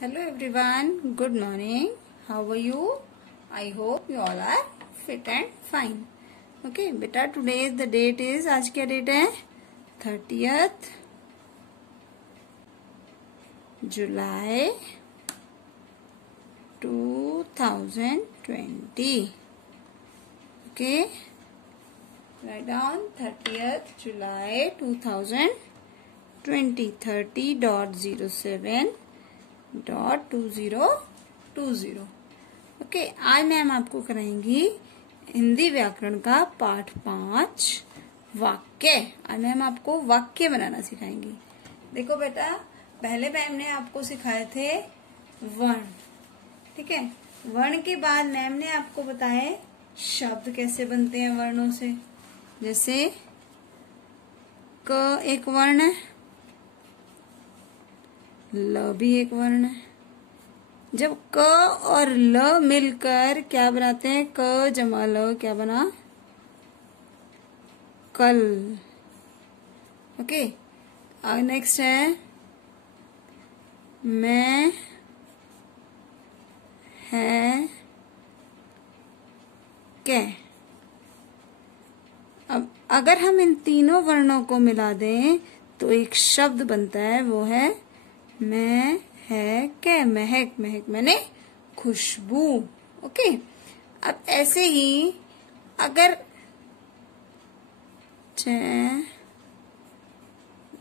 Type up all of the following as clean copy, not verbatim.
Hello everyone, good morning. How are you? I hope you all are fit and fine. Okay, बेटा today the date is आज क्या date है 30th July 2020. Okay, write down 30th July 2020 30.07.2020. Okay, आज ma'am आपको कराएंगी हिंदी व्याकरण का पाठ 5 वाक्य। आज मैम आपको वाक्य बनाना सिखाएंगी। देखो बेटा, पहले मैम ने आपको सिखाए थे वर्ण, ठीक है। वर्ण के बाद मैम ने आपको बताए शब्द कैसे बनते हैं वर्णों से। जैसे क एक वर्ण है, ल भी एक वर्ण है। जब क और ल मिलकर क्या बनाते हैं, क जमा ल क्या बना, कल। ओके, नेक्स्ट है मैं, है, कै। अब अगर हम इन तीनों वर्णों को मिला दें तो एक शब्द बनता है, वो है मैं, है, कै। महक, महक मैंने खुशबू। ओके, अब ऐसे ही अगर च,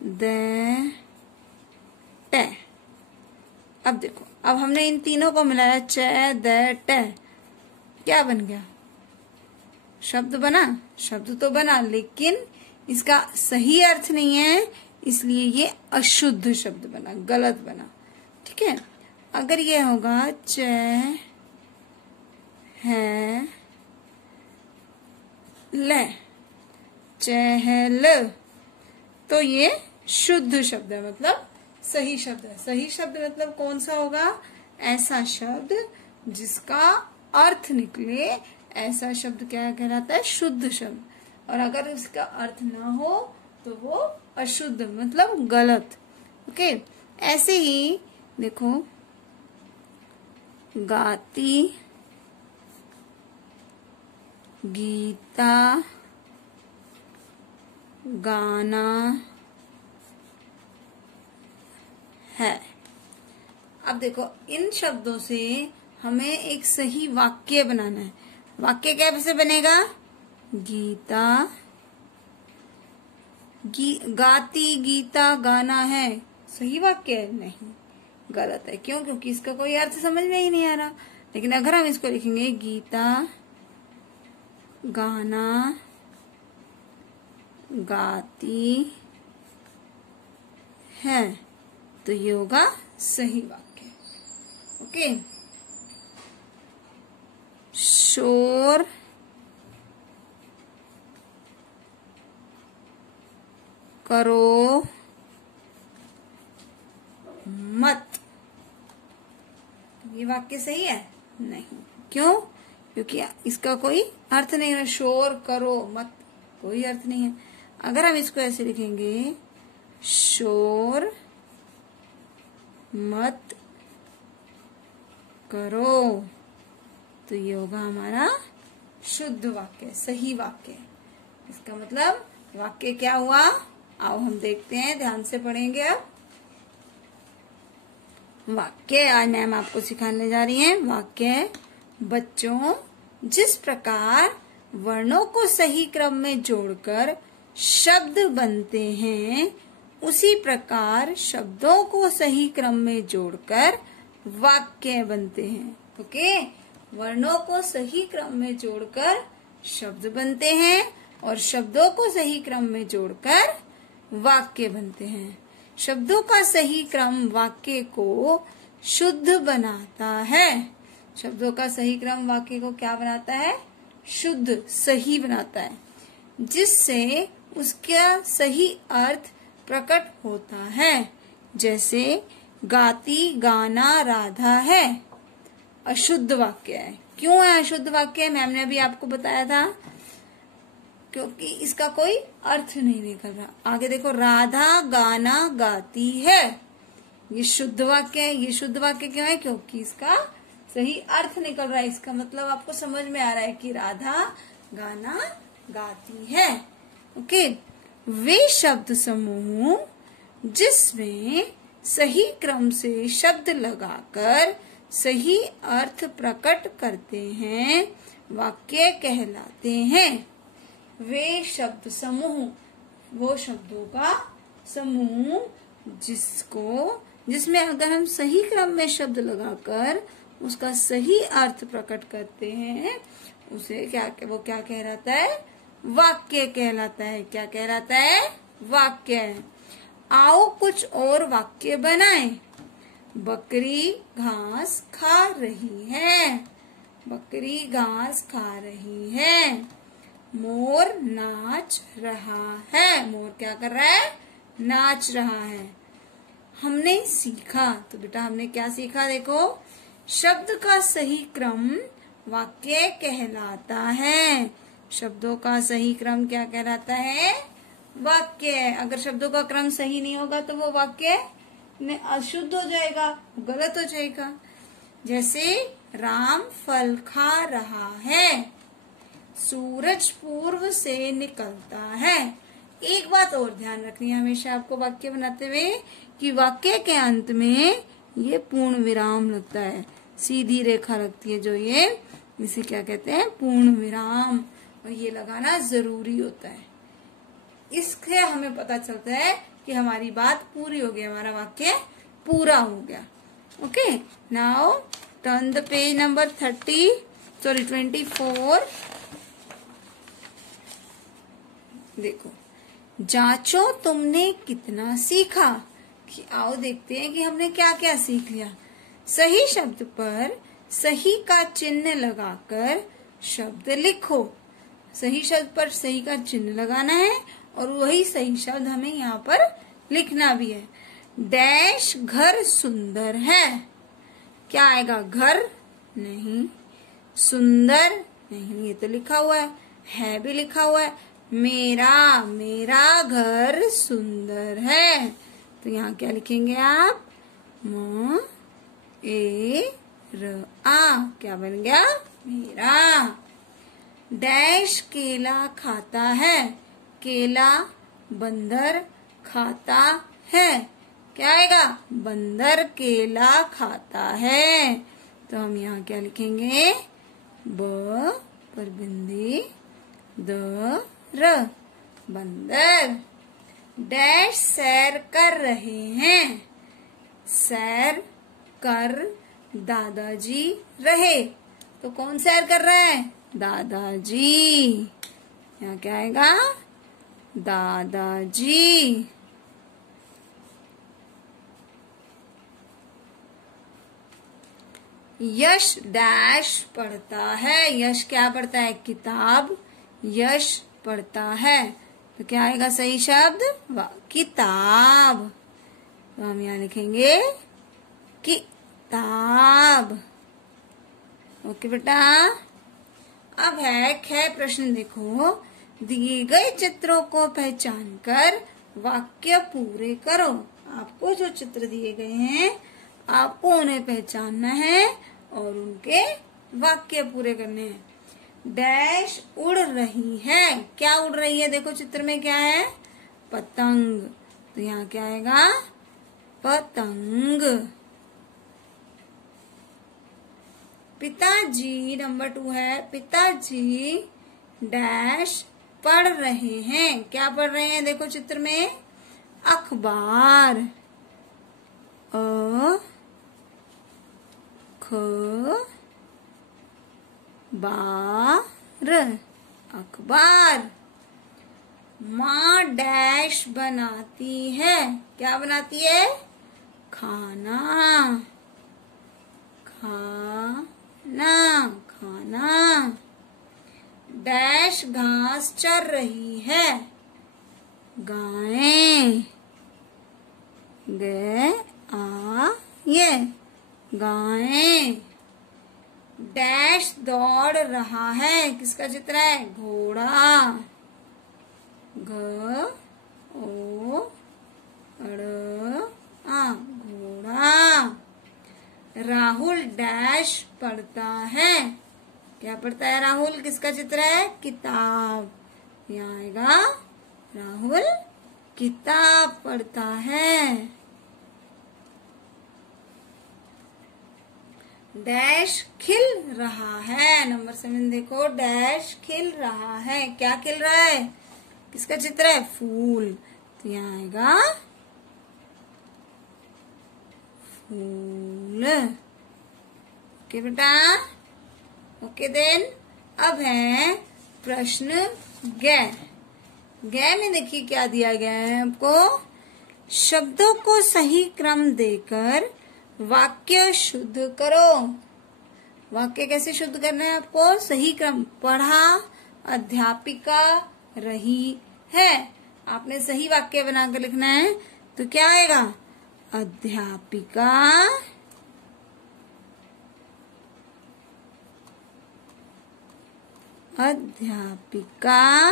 द, ट। अब देखो, अब हमने इन तीनों को मिलाया, च, द, ट, क्या बन गया, शब्द बना। शब्द तो बना, लेकिन इसका सही अर्थ नहीं है, इसलिए ये अशुद्ध शब्द बना, गलत बना। ठीक है, अगर ये होगा च, है, ल, च, है, ल, तो ये शुद्ध शब्द है, मतलब सही शब्द है। सही शब्द मतलब कौन सा होगा, ऐसा शब्द जिसका अर्थ निकले, ऐसा शब्द क्या कहलाता है, शुद्ध शब्द। और अगर उसका अर्थ ना हो तो वो अशुद्ध, मतलब गलत। ओके, ऐसे ही देखो, गाती, गीता, गाना है। अब देखो, इन शब्दों से हमें एक सही वाक्य बनाना है। वाक्य कैसे बनेगा, गीता, गाती, गीता, गाना है। सही वाक्य है? नहीं, गलत है। क्यों? क्योंकि इसका कोई अर्थ समझ में ही नहीं आ रहा। लेकिन अगर हम इसको लिखेंगे गीता, गाना, गाती है, तो ये होगा सही वाक्य। ओके, शोर, करो मत, ये वाक्य सही है? नहीं। क्यों? क्योंकि इसका कोई अर्थ नहीं है। शोर करो मत, कोई अर्थ नहीं है। अगर हम इसको ऐसे लिखेंगे, शोर मत करो, तो ये होगा हमारा शुद्ध वाक्य, सही वाक्य। इसका मतलब वाक्य क्या हुआ, आओ हम देखते हैं, ध्यान से पढ़ेंगे। अब वाक्य आज मैम आपको सिखाने जा रही हैं। वाक्य, बच्चों, जिस प्रकार वर्णों को सही क्रम में जोड़कर शब्द बनते हैं, उसी प्रकार शब्दों को सही क्रम में जोड़कर वाक्य बनते हैं। ओके, वर्णों को सही क्रम में जोड़कर शब्द बनते हैं और शब्दों को सही क्रम में जोड़कर वाक्य बनते हैं। शब्दों का सही क्रम वाक्य को शुद्ध बनाता है। शब्दों का सही क्रम वाक्य को क्या बनाता है, शुद्ध, सही बनाता है, जिससे उसका सही अर्थ प्रकट होता है। जैसे गाती, गाना, राधा है, अशुद्ध वाक्य है। क्यों है अशुद्ध वाक्य? मैम ने अभी आपको बताया था, क्योंकि इसका कोई अर्थ नहीं निकल रहा। आगे देखो, राधा गाना गाती है, ये शुद्ध वाक्य है। ये शुद्ध वाक्य क्यों है? क्योंकि इसका सही अर्थ निकल रहा है। इसका मतलब आपको समझ में आ रहा है कि राधा गाना गाती है। ओके। वे शब्द समूह जिसमें सही क्रम से शब्द लगाकर सही अर्थ प्रकट करते हैं वाक्य कहलाते हैं। वे शब्द समूह, वो शब्दों का समूह जिसमें अगर हम सही क्रम में शब्द लगाकर उसका सही अर्थ प्रकट करते हैं, उसे वो क्या कहलाता है? वाक्य कहलाता है। क्या कहलाता है? वाक्य। आओ कुछ और वाक्य बनाएं। बकरी घास खा रही है। बकरी घास खा रही है। मोर नाच रहा है। मोर क्या कर रहा है? नाच रहा है। हमने सीखा, तो बेटा हमने क्या सीखा? देखो, शब्द का सही क्रम वाक्य कहलाता है। शब्दों का सही क्रम क्या कहलाता है? वाक्य। अगर शब्दों का क्रम सही नहीं होगा तो वो वाक्य में अशुद्ध हो जाएगा, गलत हो जाएगा। जैसे राम फल खा रहा है। सूरज पूर्व से निकलता है। एक बात और ध्यान रखनी है हमेशा आपको वाक्य बनाते हुए कि वाक्य के अंत में ये पूर्ण विराम लगता है, सीधी रेखा लगती है जो ये, इसे क्या कहते हैं? पूर्ण विराम। और ये लगाना जरूरी होता है। इससे हमें पता चलता है कि हमारी बात पूरी हो गई, हमारा वाक्य पूरा हो गया। Okay, now turn the page number 24। देखो, जांचो तुमने कितना सीखा। कि आओ देखते हैं कि हमने क्या क्या सीख लिया। सही शब्द पर सही का चिन्ह लगाकर शब्द लिखो। सही शब्द पर सही का चिन्ह लगाना है और वही सही शब्द हमें यहाँ पर लिखना भी है। डैश घर सुंदर है। क्या आएगा? घर नहीं, सुंदर नहीं, ये तो लिखा हुआ है भी लिखा हुआ है। मेरा घर सुंदर है। तो यहाँ क्या लिखेंगे आप? म ए र आ। क्या बन गया? मेरा। डैश केला खाता है। केला बंदर खाता है। क्या आएगा? बंदर केला खाता है। तो हम यहाँ क्या लिखेंगे? ब पर बिंदी द र, बंदर। डैश सैर कर रहे हैं। सैर कर दादाजी रहे। तो कौन सैर कर रहा है? दादाजी। यहाँ क्या आएगा? दादाजी। यश डैश पढ़ता है। यश क्या पढ़ता है? किताब। यश पढ़ता है। तो क्या आएगा सही शब्द? किताब। तो हम यहाँ लिखेंगे किताब। ओके बेटा। अब है ख प्रश्न। देखो, दिए गए चित्रों को पहचान कर वाक्य पूरे करो। आपको जो चित्र दिए गए हैं आपको उन्हें पहचानना है और उनके वाक्य पूरे करने हैं। डैश उड़ रही है। क्या उड़ रही है? देखो चित्र में क्या है? पतंग। तो यहाँ क्या आएगा? पतंग। पिताजी नंबर 2 है। पिताजी डैश पढ़ रहे हैं। क्या पढ़ रहे हैं? देखो चित्र में अखबार। अ ख बार, अखबार। माँ डैश बनाती है। क्या बनाती है? खाना। खाना। डैश घास चर रही है। गायें। ये गायें। डैश दौड़ रहा है। किसका चित्र है? घोड़ा। घोड़ा। आएगा राहुल डैश पढ़ता है। क्या पढ़ता है राहुल? किसका चित्र है? किताब। यहाँ आएगा राहुल किताब पढ़ता है। डैश खिल रहा है। नंबर 7 देखो, डैश खिल रहा है। क्या खिल रहा है? किसका चित्र है? फूल। तो यहाँ आएगा फूल। ओके बेटा, ओके देन। अब है प्रश्न ग। ग में देखिए क्या दिया गया है आपको। शब्दों को सही क्रम देकर वाक्य शुद्ध करो। वाक्य कैसे शुद्ध करना है आपको? सही क्रम। पढ़ा अध्यापिका रही है। आपने सही वाक्य बनाकर लिखना है। तो क्या आएगा? अध्यापिका अध्यापिका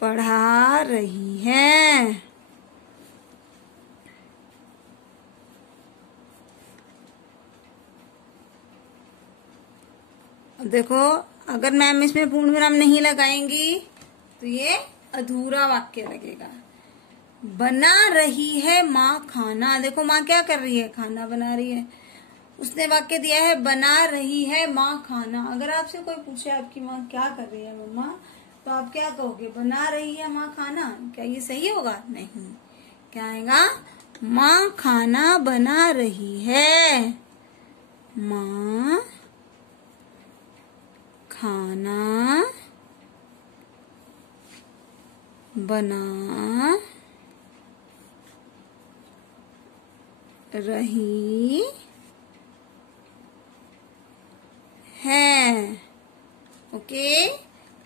पढ़ा रही है। देखो, अगर मैम इसमें पूर्ण विराम नहीं लगाएंगी तो ये अधूरा वाक्य लगेगा। बना रही है माँ खाना। देखो माँ क्या कर रही है? खाना बना रही है। उसने वाक्य दिया है बना रही है माँ खाना। अगर आपसे कोई पूछे आपकी माँ क्या कर रही है मम्मा, तो आप क्या कहोगे? बना रही है माँ खाना। क्या ये सही होगा? नहीं। क्या आएगा? माँ खाना बना रही है। माँ खाना बना रही है। ओके,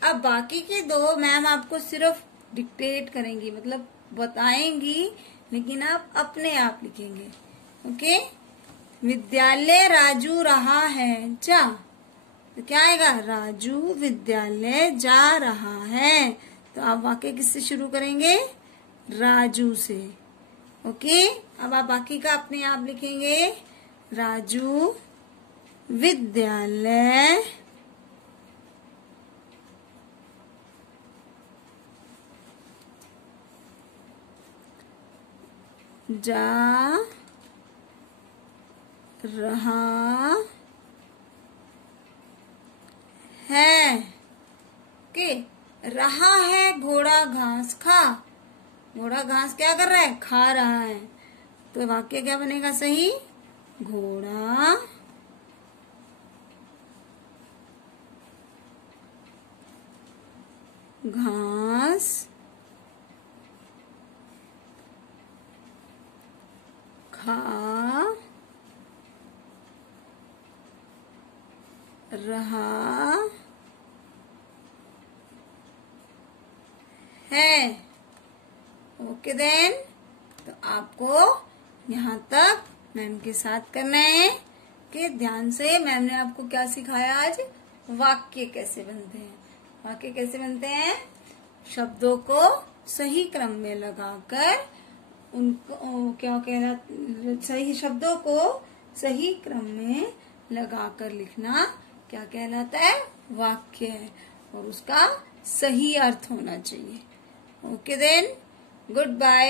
अब बाकी के दो मैम आपको सिर्फ डिक्टेट करेंगी, मतलब बताएंगी, लेकिन आप अपने आप लिखेंगे। ओके, विद्यालय राजू रहा है जा। तो क्या आएगा? राजू विद्यालय जा रहा है। तो आप वाक्य किससे शुरू करेंगे? राजू से। ओके, अब आप बाकी का अपने आप लिखेंगे। राजू विद्यालय जा रहा है। के रहा है घोड़ा घास खा। घोड़ा घास क्या कर रहा है? खा रहा है। तो वाक्य क्या बनेगा सही? घोड़ा घास खा रहा है। ओके देन, तो आपको यहाँ तक मैम के साथ करना है कि ध्यान से। मैम ने आपको क्या सिखाया आज? वाक्य कैसे बनते हैं। वाक्य कैसे बनते हैं? शब्दों को सही क्रम में लगाकर उनको क्या कहना, सही शब्दों को सही क्रम में लगाकर लिखना क्या कहलाता है? वाक्य है, और उसका सही अर्थ होना चाहिए। Okay then, good bye,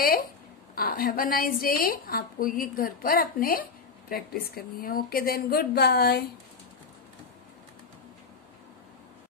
have a nice day. आपको ये घर पर अपने प्रैक्टिस करनी है। Okay then, good bye.